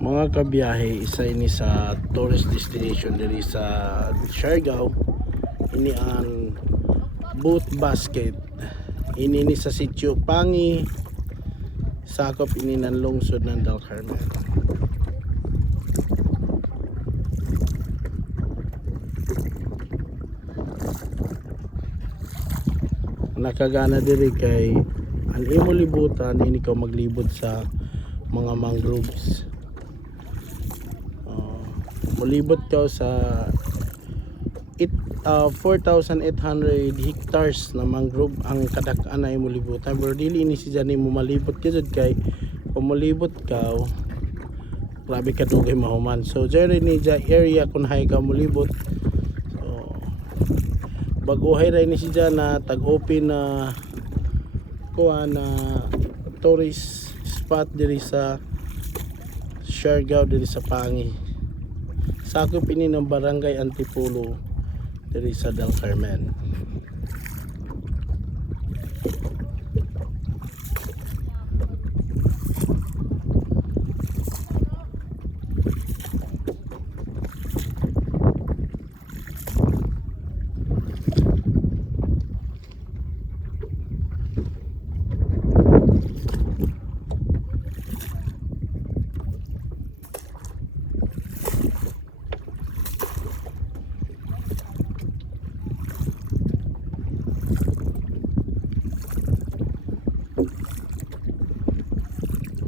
Mga kabiyahe, isa ini sa tourist destination diri sa Siargao. Ini ang boat basket. Ini sa sitio Pangi. Sakop ini ng lungsod ng Del Carmen. Nakagana diri kay ang imo libutan ini ka maglibot sa mga mangroves. Mulibot ka sa 4,800 hectares na mangrove ang kadak-an na imo libutan. Pero dili ini si jani mo malibot ka jud kay kung mulibot ka grabe ka dugay mahuman. So diri ni ja area kun hay ka mulibot. Baguhay rin ni siya na tag-open na kuha na tourist spot diri sa Siargao diri sa Pangi. Sakop ini ng barangay Antipolo diri sa Del Carmen.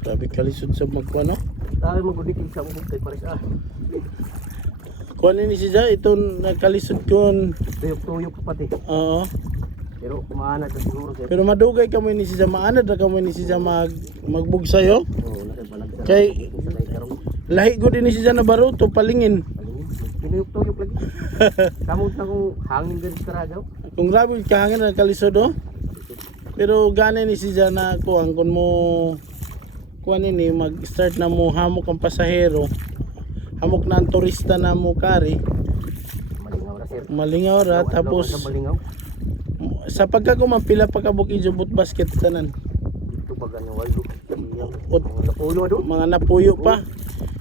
Grabe kalisod sa magkuha, no? Dahil magudikin sa ubog kay pares Kuha ni siya, itong nakalisod kon. tuyok-tuyok pa pati. Oo. Pero kumaanad na siguro sir. Pero madugay ka mo ni siya, maanad na ka mo ni siya magbug sa'yo. Oo, nakabalag sa. Kay lahi ko din ni siya na baruto, palingin. Pinuyok-tuyok lagi. Kamot na kung hangin din sa Karagaw. Kung grabe kahangin na kalisod, oh. Pero gani ni siya na kuha, kung mo kuha nini, mag-start na mo hamok ang pasahero. Hamok na ang turista na mo kari. Malingaw na sir. Malingaw ra, tapos Malingaw. sa pagkakumapila pagkabuk ijubot basket tanan. Ito baga ng waldo. Ot, Napulo do. mga napuyo pa.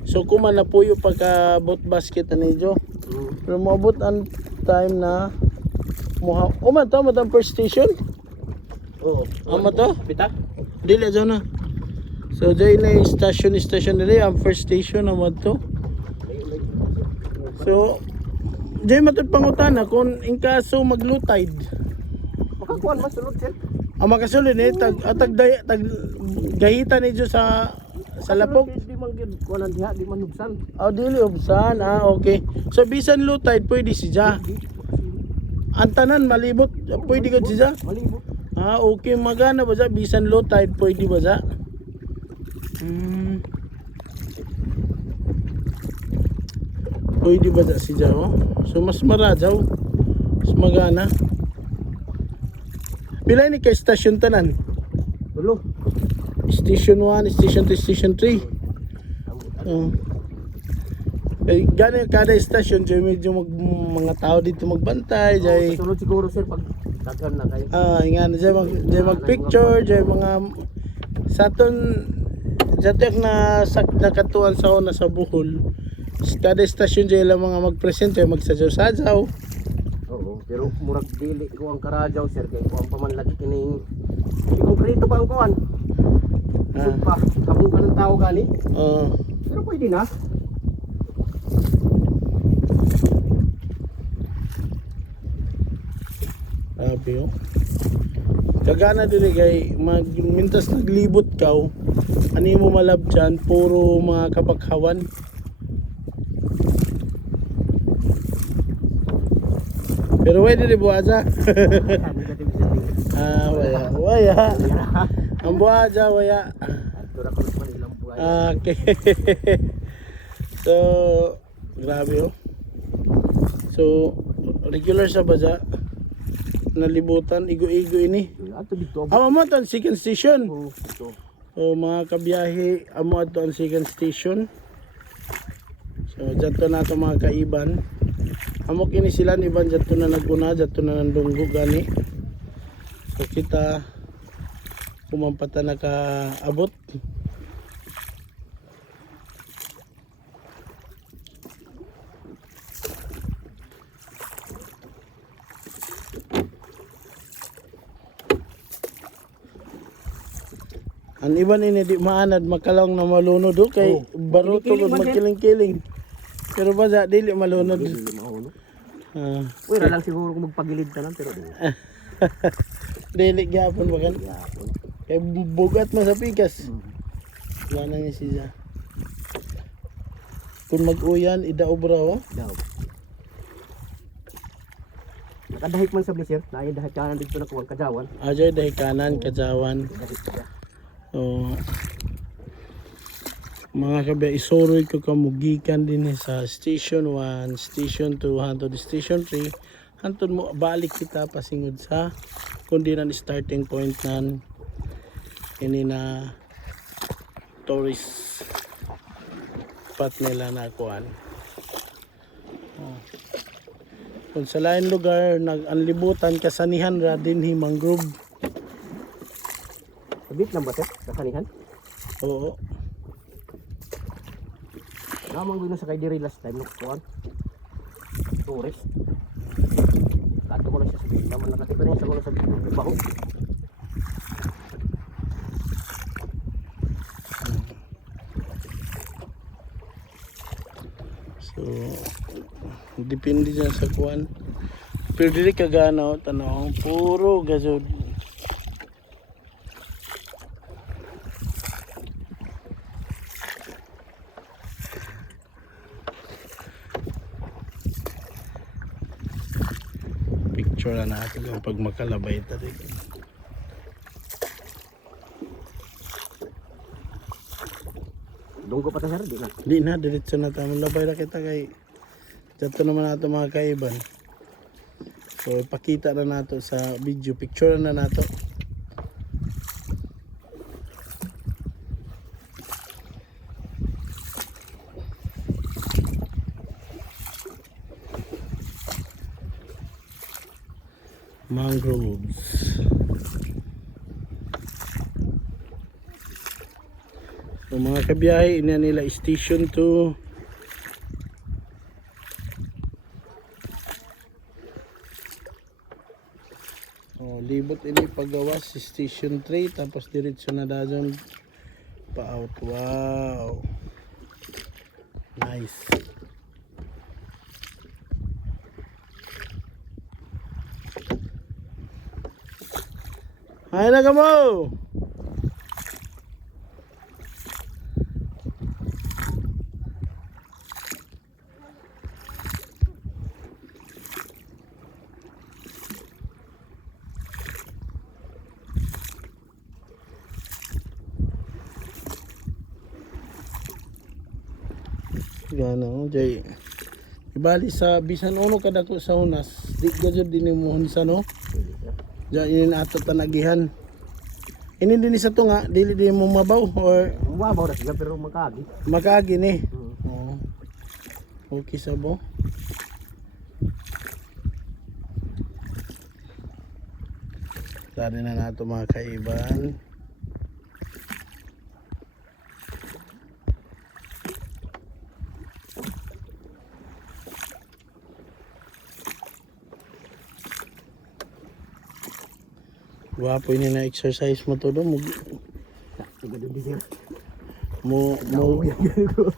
So kuma napuyo pa ka boat basket ani jo. Pero moabot ang time na man to ang first station. Oo. Ama to? Pita? Dili jo na. So dai na station dili ang first station naman to. So dai matod pangutana kung in kaso mag-low tide. Makakuan mas sulod sir. Ang makasulod ni tag gahitan ni jo sa lapok. Di man gid kuanan diha, di man nubsan. Oh, dili ubsan. Okay. So bisan low tide pwede siya. Ang tanan malibot pwede gud siya. Malibot. Okay, magana ba siya bisan low tide pwede ba siya? Pwede ba siya oh? So mas maradaw. Mas magana. Pila ni kay station tanan? Tulo. Station 1, station 2, station 3. Oh. Eh, gani kada station jay medyo mga tao dito magbantay jay. Sulod siguro sir pag daghan na kayo. Ingana jay mag-picture jay mga saton jatek na nakatuan sa una sa Bohol. Kada station jay lang mga mag-present jay magsadyaw-sadyaw. Oo, pero murag dili ko ang Karagaw sir kay ko ang paman lagi kining konkreto pa ang kuan. Pa, kabung ka ng tao gani. Pero pwede na. Grabe oh. Kagana dili kay mintas naglibot ka ani mo malab dyan, puro mga kabakhawan. Pero pwede di buhaja. Waya. Ang buhaja, waya. Okay. So, grabe oh. So, regular sa baza. Nalibutan, igo-igo ini. Ato dito. Amo to ang second station. Ito. O mga kabiyahe, amo ato ang second station. So, dyan to na ito mga kaiban. Amo kini sila ni Iban dyan to na naguna, dyan to na nandunggo gani. So, kita kumampata nakaabot. Ang iban ini di maanad makalong na malunod do kay Oh, baruto kiling-kiling gud man, sir. magkiling-kiling. Pero ba dili malunod. Dili mauno. Ah, Uy, ra lang siguro kung magpagilid ka lang pero di. dili gyapon ba kan? Yapon. Kay bugat man sa pikas. Wala na ni siya. Kung mag-uyan idaobra oh. Daw. Nakadahik man sa bliser, naay dahit kanan dito na kuwang kadawan. Ajay dahi kanan kajawan. Dahik siya. Oh. Mga kabya isuroy ko kamugikan din sa station 1, station 2, hantod station 3. Hantod mo balik kita pasingod sa kundi na starting point nan ini na tourist spot nila na kuan. Oh. Kung sa lain lugar nag-anlibutan kasanihan ra dinhi mangrove. Sabit lang ba sir? Kasanihan? Oo. Namang gulo sa kay diri last time no kuan. Tourist. Kato ko lang siya sa bit. Naman nakatipa rin sa ko lang sa bit. Baho. So depende dyan sa kuan. Pero dili kagana tanaw puro gazod. Picture na natin yung pag makalabay tadi. Dunggo pa ta sir, di na. Di na diretso na tayo labay na kita kay dito naman nato mga kaiban. So ipakita na nato sa video, picture na nato. Mangroves. So mga kabiyahe, ina nila station 2. Oh, libot ini pagawas station 3 tapos diretso na dayon pa out. Wow. Nice. Hay na ka mo. Gano, jay. Ibali sa bisan uno kadako sa unas. Di gajud din mo sa no. Diyan inin ato tanagihan. Ini din sa tunga, dili din mo mabaw or Mabaw na sila pero makagi. makagi ni. Oo. Okay sabo. Tari na nato mga kaiban. Wapo ini na exercise mo to do mo Tiga din di sir. mo Mo yan ko.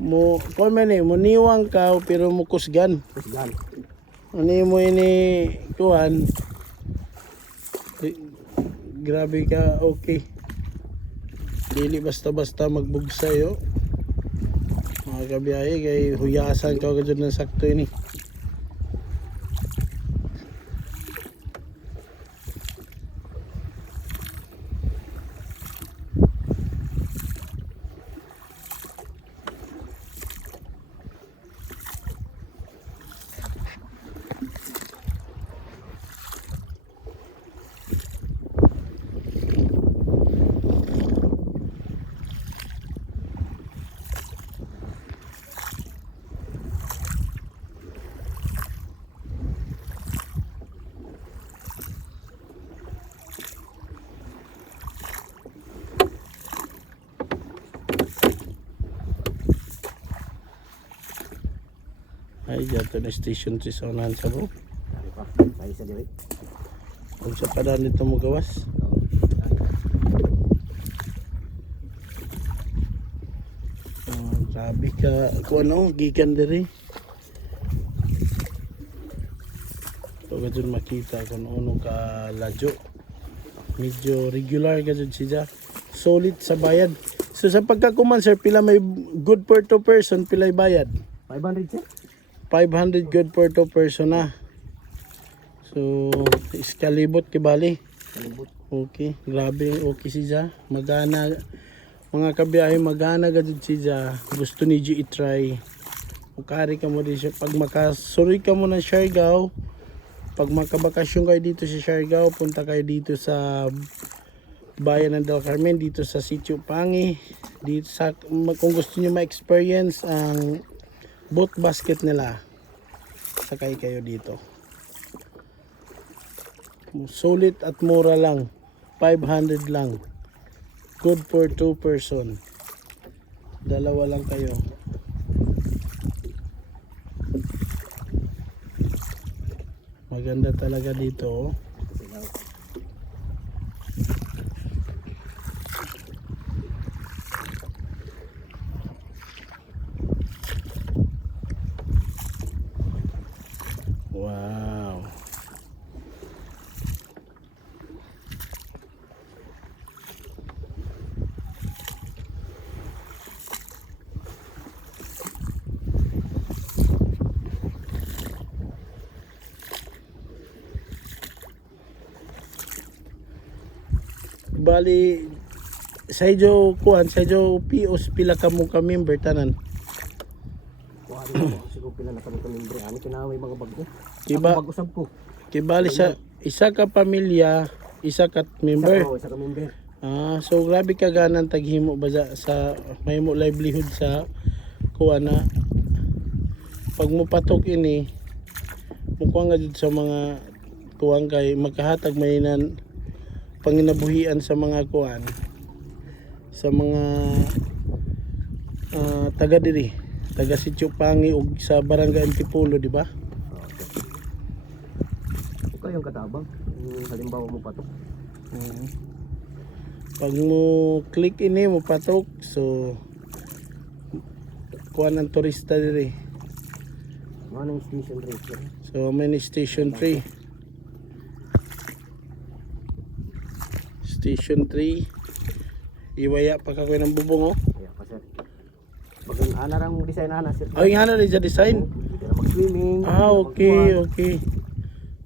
mo kon man mo niwang ka pero mo kusgan. Kusgan. Ano mo ini kuan? Grabe ka, okay. Dili basta-basta magbugsa yo. Mga kabiyahe kay huyasan ka gud ng sakto ini. Ay, dito na station 3 sa unahan sa bo. Dari pa. Tayo sa diri. Kung sa padaan dito mo gawas. Dari. Grabe ka, kung ano, gikan diri. So, gadyon makita kung ano ka ladyo. Medyo regular gadyon siya. Solid sa bayad. So, sa pagkakuman, sir, pila may good per 2 person, pila bayad? 500 sir. 500 good per 2 person na. So, iskalibot kibali. Kalibot. Okay, grabe, okay siya. Magana, mga kabiyahe, magana gadyon siya. Gusto ni G i-try. Ukari ka mo din siya. Pag makasuri ka mo ng Siargao, pag makabakasyon kayo dito sa Siargao, punta kayo dito sa bayan ng Del Carmen, dito sa Sitio Pangi. Dito sa, kung gusto niyo ma-experience ang boat basket nila, sakay kayo dito. Sulit at mura lang. 500 lang. Good for 2 person. Dalawa lang kayo. Maganda talaga dito. Oh. Wow. Bali sa ijo kuan, sa ijo POs pila ka mo ka member tanan. Kuha rin ako. Siguro pila na kami kamimbre. Ano kinaway mga bago. Diba? Ako pag-usap ko. Kay bali sa isa ka pamilya, isa ka member. Isa ka member. Ah, so grabe ka ganan taghimo ba sa mahimo livelihood sa kuan na pag mo patok ini mukuha nga jud sa mga kuan kay magkahatag mainan panginabuhian sa mga kuan sa mga taga diri, taga Sitio Pangi ug sa barangay Antipolo, di ba? Okay. Ikaw yung katabang. Yung halimbawa mo patok. Pag mo click ini mo patok, so kuan ang turista diri. Ano yung station rate? So may station 3. Station 3. Iwaya pa ka ko ng bubong, oh. Kaya pa sir. Pag ana rang design ana sir. Ay nga na rin sa design. Hindi na mag-swimming. Ah, okay, okay.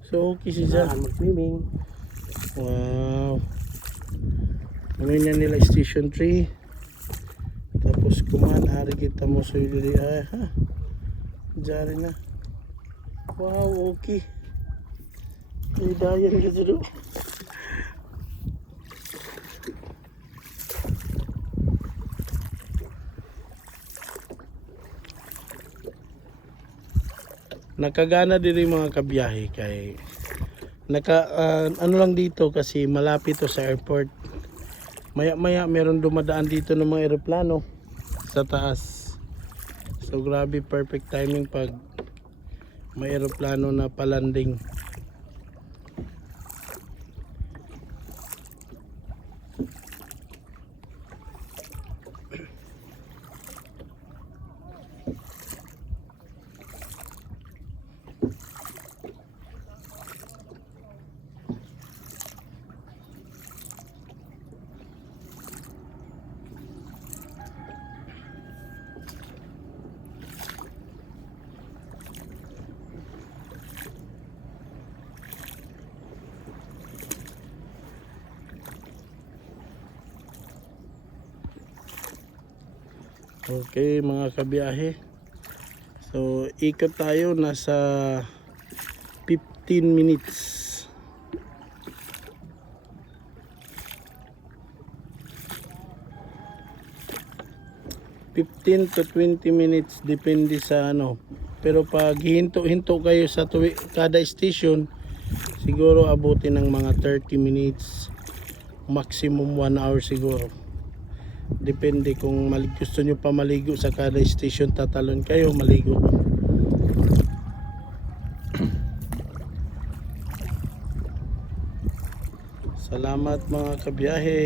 So okay siya. Mag-swimming. Wow. Amin na nila station 3. Tapos kuman ari kita mo sa diri. Ay ha. Diyan na. Wow, okay. Ay dayan ka dito. Nakagana din yung mga kabiyahe kay ano lang dito kasi malapit to sa airport. Maya meron dumadaan dito ng mga eroplano sa taas. So grabe, perfect timing pag may eroplano na palanding. Okay mga kabiyahe, so ikot tayo, nasa 15 minutes. (15 to 20 minutes) depende sa ano, pero pag hinto kayo sa kada station, siguro abutin ng mga 30 minutes, maximum 1 hour siguro. Depende kung gusto nyo pa maligo sa kada station, tatalon kayo, maligo. Salamat mga kabiyahe.